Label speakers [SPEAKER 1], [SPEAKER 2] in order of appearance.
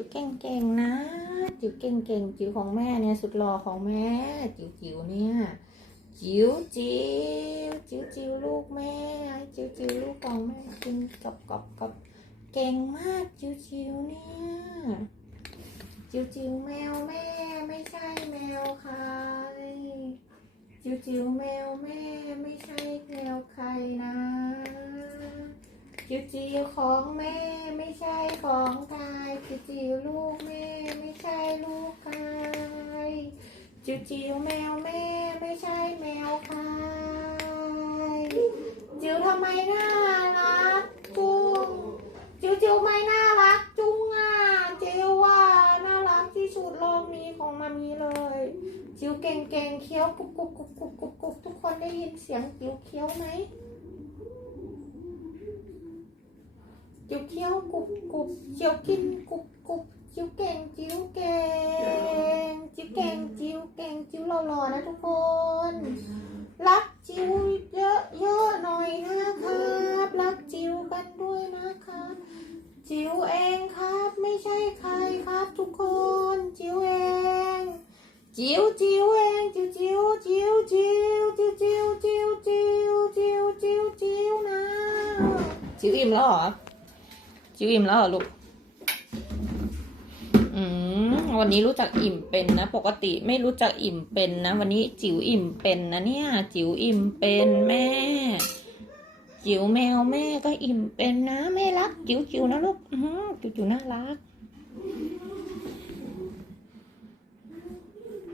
[SPEAKER 1] จิ๋วเก่งๆนะ จิ๋วเก่งๆจิ๋วของแม่เนี่ยสุดหล่อของแม่ จิ๋วจิ๋วๆเนี่ยจิ๋วจิ๋วจิ๋วจิ๋วลูกแม่จิ๋วจิ๋วลูกของแม่กินกับกับกับเก่งมากจิ๋วจิ๋วเนี่ยจิ๋วจิ๋วแมวแม่ไม่ใช่แมวใครจิ๋วจิ๋วแมวแม่ไม่ใช่แมวใครนะ จิวจิวของแม่ไม่ใช่ของใครจิ๋วจิวลูกแม่ไม่ใช่ลูกใครจิ๋วจิวแมวแม่ไม่ใช่แมวใครจิ๋วทำไมน่ารักจุงจิวจิวไม่น่ารักจุงอะจิวว่าน่ารักที่สุดโลกนี้ของมามีเลยจิวเก่งๆเคี้ยวกรุบกรุบกรุบกรุบกรุบกทุกคนได้ยินเสียงจิวเคี้ยวไหม จิ๋วเคี้ยวกรุบกรุบจิ๋วกินกรุบกรุบจิ๋วเก่งจิ๋วเก่งจิ๋วเก่งจิ๋วเก่งจิ๋วหล่อๆนะทุกคน รักจิ๋วเยอะเยอะๆหน่อยนะครับรักจิ๋วกันด้วยนะครับจิ๋วเองครับไม่ใช่ใครครับ ทุกคนจิ๋วเอง จิ๋วจิ๋วเองจิ๋วจิ๋วจิ๋วจิ๋วจิ๋วจิ๋วจิ๋วจิ๋วจิ๋วจิ๋วจิ๋วนะจิ๋วอิ่มแล้วเหรอ จิวอิ่มแล้วเหรอลูก อืมวันนี้รู้จักอิ่มเป็นนะ ปกติไม่รู้จักอิ่มเป็นนะ วันนี้จิ๋วอิ่มเป็นนะเนี่ย จิ๋วอิ่มเป็นแม่ จิ๋วแมวแม่ก็อิ่มเป็นนะแม่รักจิ๋วจิ๋วนะลูกอือหือจิ๋วจิ๋วน่ารัก